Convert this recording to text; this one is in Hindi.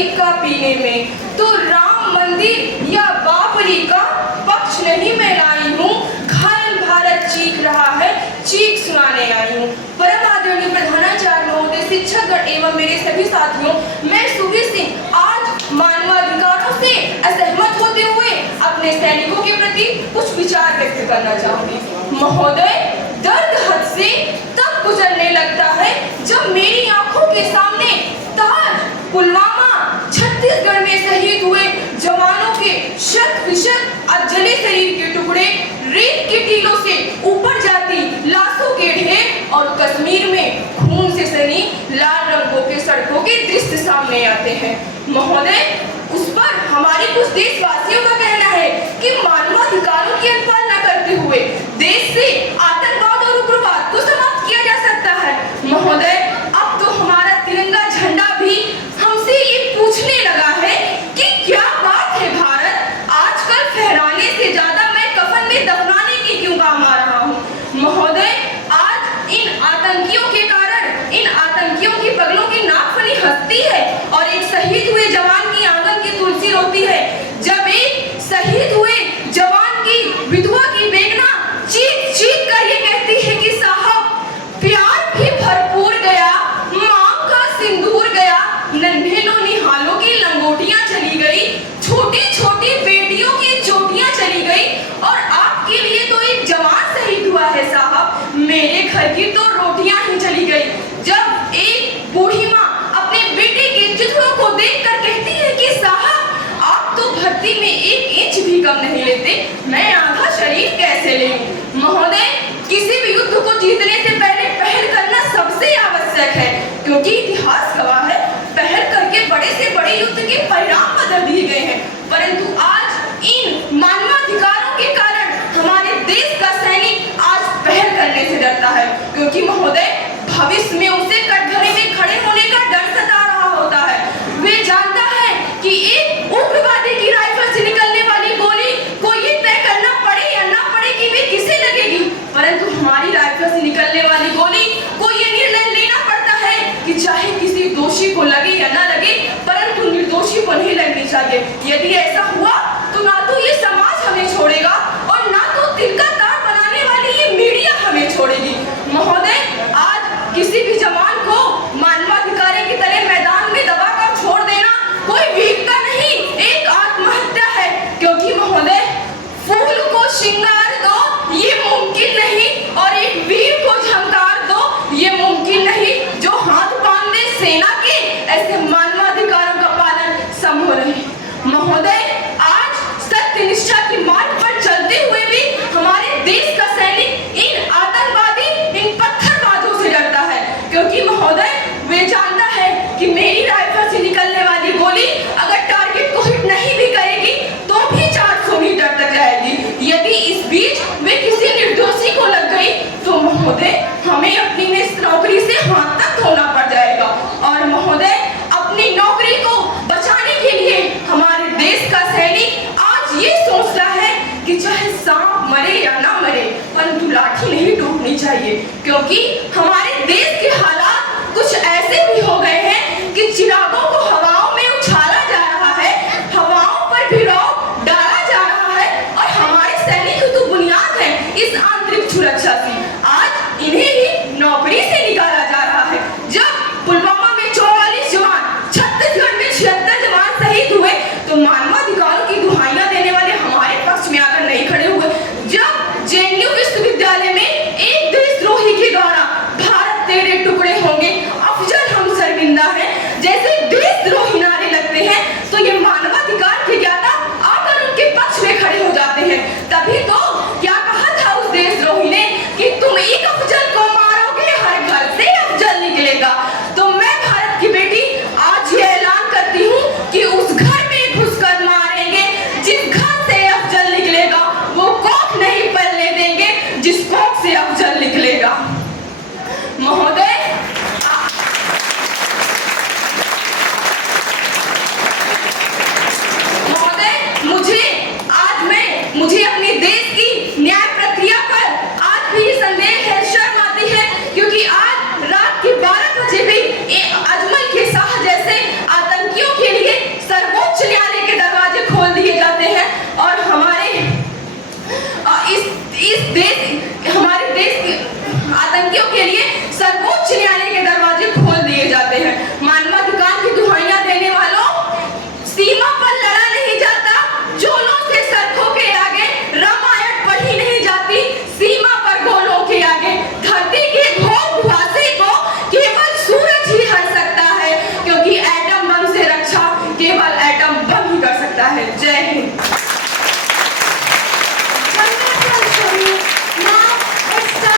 गरीब का पीने में, तो राम मंदिर या बाबरी का पक्ष नहीं मैं लाई हूँ। घायल भारत चीख रहा है, चीख सुनाने आई हूँ। परम आदरणीय प्रधानाचार्य महोदय, शिक्षकगण एवं मेरे सभी साथियों, मैं सुबीर सिंह आज मानवाधिकारों से असहमत होते हुए अपने सैनिकों के प्रति कुछ विचार व्यक्त करना चाहूंगी। महोदय, दर्द हद से तब गुजरने लगता है जब मेरी आंखों के सामने ताज, पुलवामा, छत्तीसगढ़ में शहीद हुए जवानों के शत विशत जले शरीर के टुकड़े, रेत के टीलों से ऊपर जाती लाशों के ढेर और कश्मीर में खून से सनी लाल रंगों के सड़कों के दृश्य सामने आते हैं। महोदय, उस पर हमारे कुछ देशवासियों का कहना है कि मानवाधिकारों की अनुपालना करते हुए देश से आतंकवाद और उग्रवाद को समाप्त किया जा सकता है। महोदय, अब तो हमारा तिरंगा झंडा भी हमसे ये पूछने लगा है कि क्या बात है भारत, आजकल फहराने से ज्यादा मैं कफन में दफनाने की क्यों काम आ रहा हूँ। महोदय, आज इन आतंकियों के कारण इन आतंकियों की पगलों की नाकफनी हंसती है और एक शहीद हुए जवान की आंगन की तुलसी रोती है। जब एक शहीद हुए जवान की विधवा की बेगना चीख चीख कर ये कहती है कि साहब प्यार भी भरपूर गया, माँ का सिंदूर गया, नन्हे निहालों की लंगोटियां चली गई, छोटी छोटी बेटियों की चोटियां चली गई और आपके लिए तो एक जवान शहीद हुआ है साहब, मेरे घर की तो रोटियां ही चली गई। जब एक बूढ़ी माँ अपने बेटे के चित्रों को देखकर कहती है कि साहब आप तो भर्ती में 1 इंच भी कम नहीं लेते, मैं आधा शरीर कैसे ले लूं। महोदय, किसी भी युद्ध को जीतने से पहले पहल करना सबसे आवश्यक है, क्योंकि इतिहास गवाह है पहल करके बड़े से बड़े युद्ध के परिणाम बदल दिए गए हैं। परंतु आज इन मानवाधिकारों के कारण हमारे देश का सैनिक आज पहल करने से डरता है, क्योंकि महोदय भविष्य में उसे कटघरे में खड़े होने का डर सता रहा होता है। वे जानता है कि एक उग्रवादी की राइफल से निकलने वाली गोली को ये तय करना पड़े या ना पड़े कि वे किसे लगेगी, परंतु हमारी राइफल से निकलने वाली गोली को ये निर्णय लेना पड़ता है कि चाहे किसी दोषी को लगे या ना लगे, परंतु निर्दोषी को नहीं लगनी चाहिए। यदि ऐसा हुआ तो ना तो ये समाज हमें छोड़ेगा और ना तो दिल का तार बनाने वाली ये मीडिया हमें छोड़ेगी। महोदय, आज किसी भी जवान को मानवाधिकारी की तरह मैदान में दबाकर छोड़ देना कोई वीरता नहीं, एक आत्महत्या है। क्योंकि महोदय, फूल को श्रृंगार दो ये मुमकिन नहीं और एक वीर को झंकार दो ये मुमकिन नहीं। जो हाथ बांध दे सेना के, ऐसे मानवाधिकारों का पालन संभव नहीं। महोदय,